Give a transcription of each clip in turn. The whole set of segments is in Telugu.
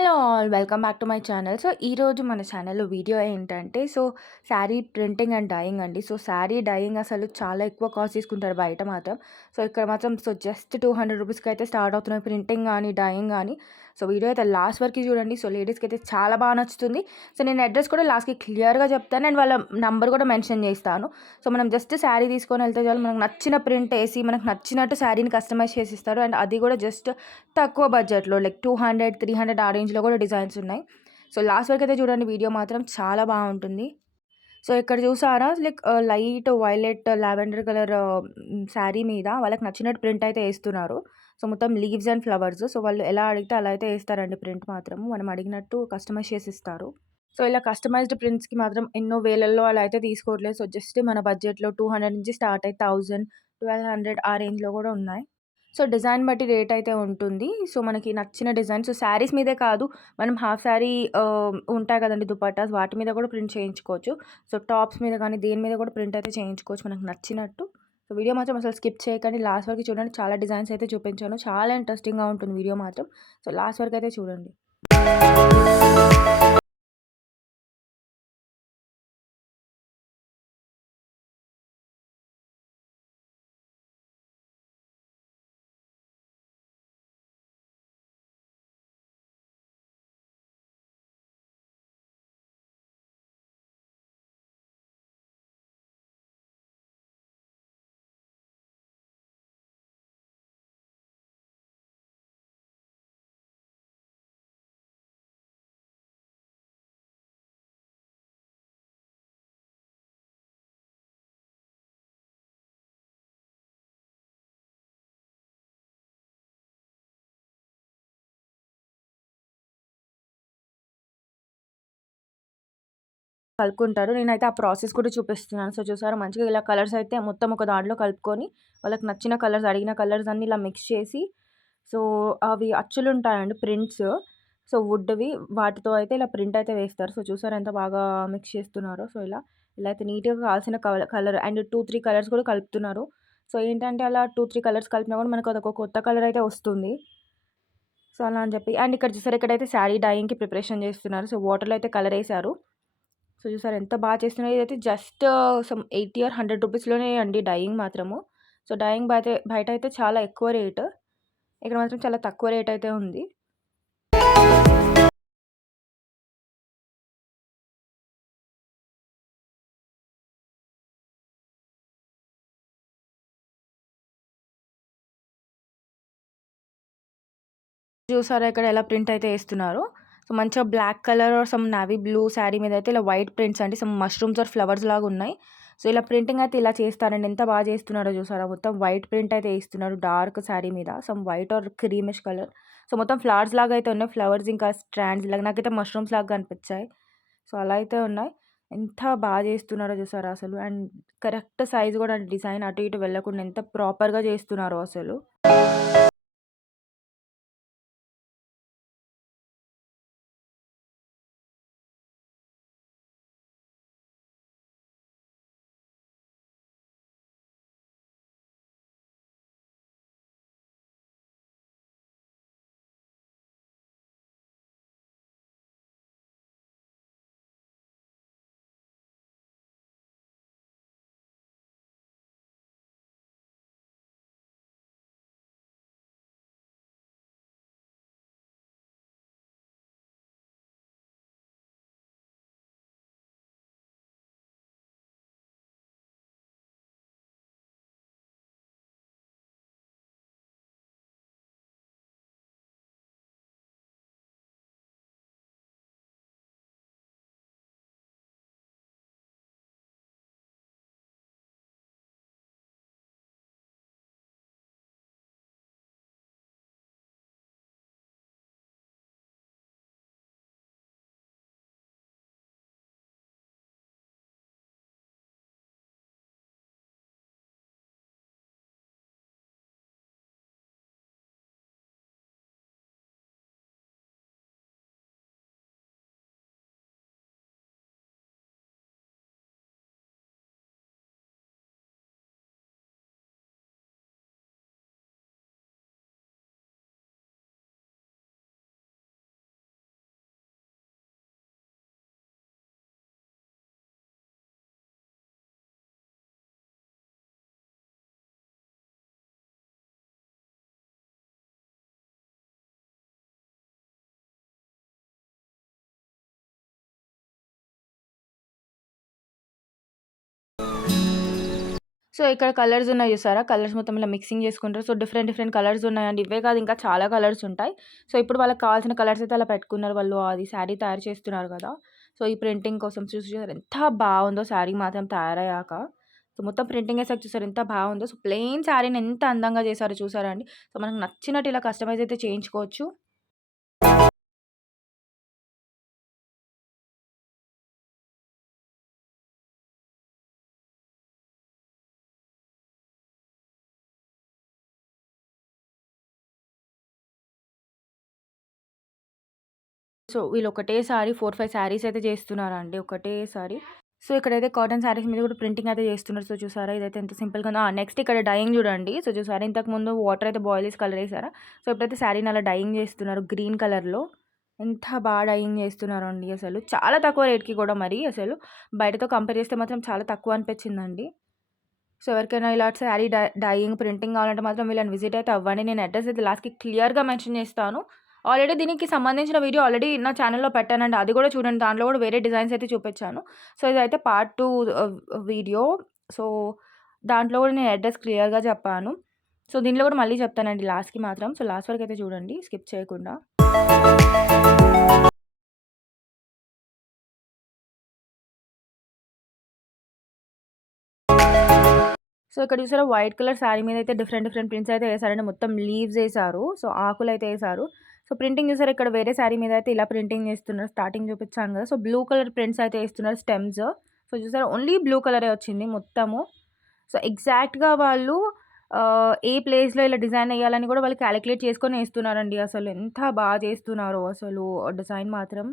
Hello all. Welcome back to my channel. So, ఈరోజు మన ఛానల్‌లో వీడియో ఏంటంటే, శారీ ప్రింటింగ్ అండ్ డయింగ్ అండి. శారీ డయింగ్ అసలు చాలా ఎక్కువ కాస్ట్ తీసుకుంటారు బయట మాత్రం. ఇక్కడ మాత్రం జస్ట్ 200 రూపీస్‌కైతే స్టార్ట్ అవుతున్నాయి ప్రింటింగ్ గానీ, డయింగ్ గానీ. వీడియో అయితే లాస్ట్ వరకు చూడండి. లేడీస్‌కైతే చాలా బాగా నచ్చుతుంది. నేను అడ్రస్ కూడా లాస్ట్‌కి క్లియర్‌గా చెప్తాను అండ్ వాళ్ళ నంబర్ కూడా మెన్షన్ చేస్తాను. మనం జస్ట్ శారీ తీసుకొని వెళ్తే చాలు, మనకు నచ్చిన ప్రింట్ ఏసి, మనకు నచ్చినట్టు శారీని కస్టమైజ్ చేసిస్తారు. అండ్ అది కూడా జస్ట్ తక్కువ బడ్జెట్‌లో లైక్ 200, 300 ఆ రేంజ్‌లో కూడా డిజైన్స్ ఉన్నాయి. లాస్ట్ వరకు అయితే చూడండి, వీడియో మాత్రం చాలా బాగుంటుంది. ఇక్కడ చూసారా, light violet lavender colour sari మీద వాళ్ళకి నచ్చినట్టు ప్రింట్ అయితే ఏస్తున్నారు. మొత్తం లీవ్స్ అండ్ ఫ్లవర్స్. వాళ్ళు ఎలా అడిగితే అలా అయితే ఏస్తారండి ప్రింట్ మాత్రము. మనం అడిగినట్టు కస్టమైజ్ చేసి ఇస్తారు. ఇలా కస్టమైజ్డ్ ప్రింట్స్‌కి మాత్రం ఎన్నో వేలల్లో అలా అయితే తీసుకోవట్లేదు. జస్ట్ మన బడ్జెట్‌లో 200 నుంచి స్టార్ట్ అయ్యి 1000, 1200 ఆ రేంజ్‌లో కూడా ఉన్నాయి. డిజైన్ బట్టి రేట్ అయితే ఉంటుంది. మనకి నచ్చిన డిజైన్ శారీస్ మీదే కాదు, మనం హాఫ్ శారీ ఉంటాయి కదండీ దుపట్టాస్, వాటి మీద కూడా ప్రింట్ చేయించుకోవచ్చు. టాప్స్ మీద కానీ దేని మీద కూడా ప్రింట్ అయితే చేయించుకోవచ్చు మనకు నచ్చినట్టు. వీడియో మాత్రం అసలు స్కిప్ చేయకండి. లాస్ట్ వరకు చూడండి. చాలా డిజైన్స్ అయితే చూపించాను. చాలా ఇంట్రెస్టింగ్‌గా ఉంటుంది వీడియో మాత్రం. లాస్ట్ వరకు అయితే చూడండి. కలుపుకుంటారు. నేనైతే ఆ ప్రాసెస్ కూడా చూపిస్తున్నాను. చూసారా, మంచిగా ఇలా కలర్స్ అయితే మొత్తం ఒక దాంట్లో కలుపుకొని, వాళ్ళకి నచ్చిన కలర్స్, అడిగిన కలర్స్ అన్నీ ఇలా మిక్స్ చేసి, సో, అవి అచ్చులుంటాయండి ప్రింట్స్. వుడ్‌వి వాటితో అయితే ఇలా ప్రింట్ అయితే వేస్తారు. చూసారా ఎంత బాగా మిక్స్ చేస్తున్నారో. ఇలా అయితే నీట్‌గా కావాల్సిన కలర్ అండ్ 2, 3 కలర్స్ కూడా కలుపుతున్నారు. ఏంటంటే అలా 2, 3 కలర్స్ కలిపినా కూడా మనకు అదొక కొత్త కలర్ అయితే వస్తుంది. అలా అని చెప్పి అండ్ ఇక్కడ చూసారా, ఇక్కడైతే శారీ డయింగ్‌కి ప్రిపరేషన్ చేస్తున్నారు. వాటర్‌లో అయితే కలర్ ఏసారు. చూసారా ఎంత బాగా చేస్తున్నారో. ఇదైతే జస్ట్ సమ్ 80 ఆర్ 100 రూపీస్‌లోనే అండి డయింగ్ మాత్రము. డయింగ్ బయటైతే చాలా ఎక్కువ రేట్. ఇక్కడ మాత్రం చాలా తక్కువ రేట్ అయితే ఉంది. చూసారా ఇక్కడ ఎలా ప్రింట్ అయితే ఏస్తున్నారో. మంచిగా black colour or some navy blue sari మీద అయితే ఇలా వైట్ ప్రింట్స్ అండి, సమ్ మష్రూమ్స్ ఆర్ ఫ్లవర్స్ లాగా ఉన్నాయి. ఇలా ప్రింటింగ్ అయితే ఇలా చేస్తారండి. ఎంత బాగా చేస్తున్నారో చూసారా. మొత్తం వైట్ ప్రింట్ అయితే ఏస్తున్నారు డార్క్ శారీ మీద. Some white or creamish colour. మొత్తం ఫ్లవర్స్ లాగా అయితే ఉన్నాయి. ఫ్లవర్స్ ఇంకా స్ట్రాండ్స్ లాగా, నాకైతే మష్రూమ్స్ లాగా కనిపించాయి. అలా అయితే ఉన్నాయి. ఎంత బాగా చేస్తున్నారో చూసారా అసలు. అండ్ కరెక్ట్ సైజ్ కూడా డిజైన్ అటు ఇటు వెళ్ళకుండా ఎంత ప్రాపర్‌గా చేస్తున్నారో అసలు. సో, ఇక్కడ కలర్స్ ఉన్నాయి చూసారా? కలర్స్ మొత్తం ఇలా మిక్సింగ్ చేసుకుంటారు. సో, డిఫరెంట్ డిఫరెంట్ కలర్స్ ఉన్నాయండి. ఇవే కాదు ఇంకా చాలా కలర్స్ ఉంటాయి. సో, ఇప్పుడు వాళ్ళకి కావాల్సిన కలర్స్ అయితే అలా పెట్టుకున్నారు. వాళ్ళు అది శారీ తయారు చేస్తున్నారు కదా! సో, ఈ ప్రింటింగ్ కోసం చూసారు ఎంత బావుందో శారీ మాత్రం తయారయ్యాక. సో, మొత్తం ప్రింటింగ్ ఏసాక చూసారు ఎంత బావుందో. సో, ప్లెయిన్ శారీని ఎంత అందంగా చేశారో చూసారా అండి? సో, మనకు నచ్చినట్టు ఇలా కస్టమైజ్ అయితే చేయించుకోవచ్చు. సో, వీళ్ళు ఒకటేసారి 4, 5 శారీస్ అయితే చేస్తున్నారండి ఒకటేసారి. సో, ఇక్కడైతే కాటన్ శారీస్ మీద కూడా ప్రింటింగ్ అయితే చేస్తున్నారు. సో, చూసారా ఇదైతే ఎంత సింపుల్‌గా ఉందో. నెక్స్ట్ ఇక్కడ డయింగ్ చూడండి. సో, చూసారా ఇంతకుముందు వాటర్ అయితే బాయిల్ చేసి కలర్ ఏసారా? సో, ఇప్పుడైతే శారీని అలా డయింగ్ చేస్తున్నారు గ్రీన్ కలర్‌లో. ఎంత డయింగ్ చేస్తున్నారండి అసలు. చాలా తక్కువ రేట్‌కి కూడా మరి అసలు. బయటతో కంపేర్ చేస్తే మాత్రం చాలా తక్కువ అనిపించిందండి. సో, ఎవరికైనా ఇలా శారీ డయింగ్, ప్రింటింగ్ కావాలంటే మాత్రం వీళ్ళని విజిట్ అయితే అవ్వండి. నేను అడ్రెస్ అయితే లాస్ట్‌కి క్లియర్‌గా మెన్షన్ చేస్తాను. ఆల్రెడీ దీనికి సంబంధించిన వీడియో ఆల్రెడీ నా ఛానెల్‌లో పెట్టానండి. అది కూడా చూడండి. దాంట్లో కూడా వేరే డిజైన్స్ అయితే చూపించాను. సో, ఇదైతే పార్ట్ 2 వీడియో. సో, దాంట్లో కూడా నేను అడ్రెస్ క్లియర్‌గా చెప్పాను. సో, దీనిలో కూడా మళ్ళీ చెప్తానండి లాస్ట్‌కి మాత్రం. సో, లాస్ట్ వరకైతే చూడండి స్కిప్ చేయకుండా. సో, ఇక్కడ చూసారా వైట్ కలర్ శారీ మీదయితే డిఫరెంట్ డిఫరెంట్ ప్రింట్స్ అయితే ఏసారండి. మొత్తం లీవ్స్ ఏసారు. సో, ఆకులైతే ఏసారు. సో, ప్రింటింగ్ చూసారా ఇక్కడ వేరే శారీ మీద అయితే ఇలా ప్రింటింగ్ చేస్తున్నారు. స్టార్టింగ్ చూపించాను కదా! సో, బ్లూ కలర్ ప్రింట్స్ అయితే ఏస్తున్నారు స్టెమ్స్. సో, చూసారా ఓన్లీ బ్లూ కలరే వచ్చింది మొత్తము. సో, ఎగ్జాక్ట్‌గా వాళ్ళు ఏ ప్లేస్‌లో ఇలా డిజైన్ ఎయ్యాలని కూడా వాళ్ళు కాలిక్యులేట్ చేసుకొని ఏస్తున్నారండి అసలు. ఎంత చేస్తున్నారో అసలు డిజైన్ మాత్రం.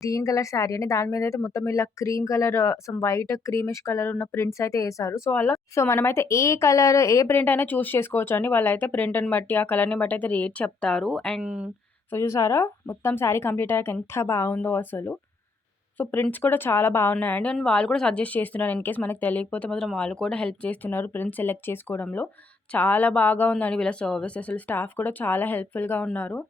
గ్రీన్ కలర్ శారీ అండి. దాని మీదయితే మొత్తం ఇలా cream colour some white creamish colour ఉన్న ప్రింట్స్ అయితే ఏసారు. సో, మనమైతే ఏ కలర్, ఏ ప్రింట్ అయినా చేసుకోవచ్చండి. వాళ్ళైతే ప్రింట్‌ని బట్టి, ఆ కలర్‌ని బట్టి అయితే రేట్ చెప్తారు. సో, చూసారా మొత్తం శారీ కంప్లీట్ అయ్యాక ఎంత బాగుందో అసలు. సో, ప్రింట్స్ కూడా చాలా బాగున్నాయండి. అండ్ వాళ్ళు కూడా సజెస్ట్ చేస్తున్నారు. ఇన్‌కేస్ మనకు తెలియకపోతే మాత్రం వాళ్ళు కూడా హెల్ప్ చేస్తున్నారు ప్రింట్స్ సెలెక్ట్ చేసుకోవడంలో. చాలా బాగా ఉందండి వీళ్ళ సర్విస్. అసలు స్టాఫ్ కూడా చాలా హెల్ప్‌ఫుల్‌గా ఉన్నారు.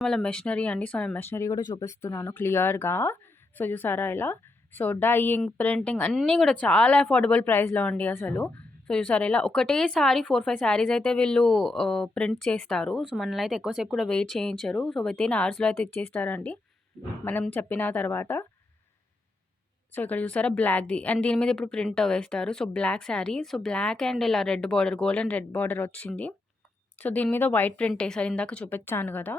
వాళ్ళ మెషినరీ అండి. సో, నేను మెషినరీ కూడా చూపిస్తున్నాను క్లియర్‌గా. సో, చూసారా ఇలా? సో, డయింగ్, ప్రింటింగ్ అన్నీ కూడా చాలా అఫోర్డబుల్ ప్రైస్‌లో అండి అసలు. సో, చూసారా ఇలా ఒకటేసారి 4, 5 శారీస్ అయితే వీళ్ళు ప్రింట్ చేస్తారు. సో, మనల్ని అయితే ఎక్కువ సేపు కూడా వెయిట్ చేయించరు. సో, వితిన్ అవర్స్‌లో అయితే ఇచ్చేస్తారండి మనం చెప్పిన తర్వాత. సో, ఇక్కడ చూసారా బ్లాక్‌ది అండ్ దీని మీద ఇప్పుడు ప్రింట్ వేస్తారు. So, black sari. So, black and ఇలా red border golden red border వచ్చింది. సో, దీని మీద వైట్ ప్రింట్ ఏసారు. ఇందాక చూపిచ్చాను గదా!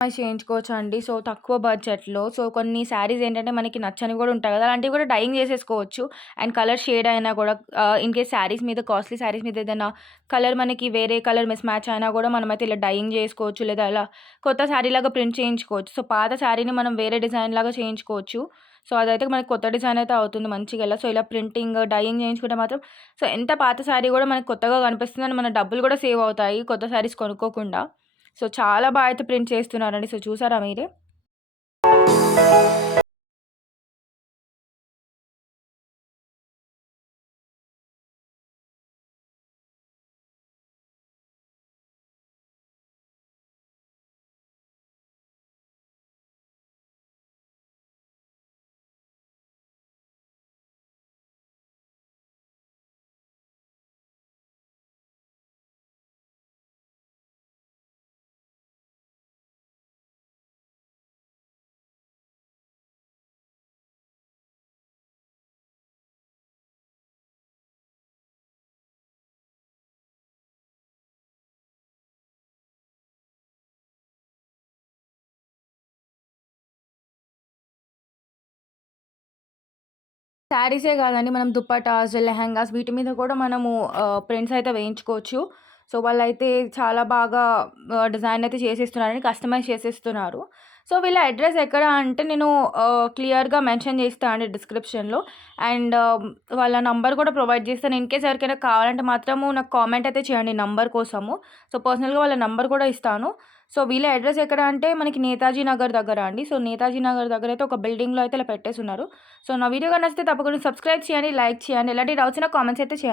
చేయించుకోవచ్చండి. సో, తక్కువ బడ్జెట్‌లో. సో, కొన్ని శారీస్ ఏంటంటే మనకి నచ్చనివి గూడా ఉంటాయి గదా! అలాంటివి గూడా డైయింగ్ జేసేసుకోవచ్చు. అండ్ కలర్ షేడ్ అయినా గూడా ఇన్ కేస్ శారీస్ మీద కాస్ట్‌లీ శారీస్ మీద ఏదైనా కలర్ మనకి వేరే కలర్ మిస్ మ్యాచ్ అయినా గూడా మనమైతే ఇలా డైయింగ్ జేసుకోవచ్చు. లేదా ఇలా కొత్త శారీలాగా ప్రింట్ చేయించుకోవచ్చు. సో, పాత శారీని మనం వేరే డిజైన్‌లాగా చేయించుకోవచ్చు. సో, అదైతే మనకి కొత్త డిజైన్ అయితే అవుతుంది మంచిగా ఇలా. సో, ఇలా ప్రింటింగ్, డైయింగ్ చేయించుకుంటే మాత్రం సో, ఎంత పాత శారీ గూడా మనకి కొత్తగా కనిపిస్తుంది. అండ్ మన డబ్బులు గూడా సేవ్ అవుతాయి కొత్త శారీస్ కొనుక్కోకుండా. సో, చాలా అయితే ప్రింట్ చేస్తున్నారండి. సో, చూసారా మీరే? శారీసే గాదండి. మనం దుపట్టాస్, లెహెంగాస్ వీటి మీద కూడా మనము ప్రింట్స్ అయితే వేయించుకోవచ్చు. సో, వాళ్ళైతే చాలా బాగా డిజైన్ అయితే చేసిస్తున్నారండి. కస్టమైజ్ చేసిస్తున్నారు. సో, వీళ్ళ అడ్రెస్ ఎక్కడ అంటే నేను క్లియర్‌గా మెన్షన్ చేస్తా అండి డిస్క్రిప్షన్‌లో. అండ్ వాళ్ళ నంబర్ కూడా ప్రొవైడ్ చేస్తాను. ఇన్‌కేస్ ఎవరికైనా కావాలంటే మాత్రము నాకు కామెంట్ అయితే చేయండి నంబర్ కోసము. సో, పర్సనల్‌గా వాళ్ళ నంబర్ కూడా ఇస్తాను. సో, వీళ్ళ అడ్రెస్ ఎక్కడ అంటే మనకి నేతాజీ నగర్ దగ్గర అండి. సో, నేతాజీ నగర్ దగ్గర అయితే ఒక బిల్డింగ్‌లో అయితే ఇలా పెట్టేసున్నారు. సో, నా వీడియో గాని నచ్చితే తప్పకుండా సబ్స్క్రైబ్ చేయండి, లైక్ చేయండి. ఎలాంటి డౌట్స్ ఉన్నా కామెంట్స్ అయితే చేయండి.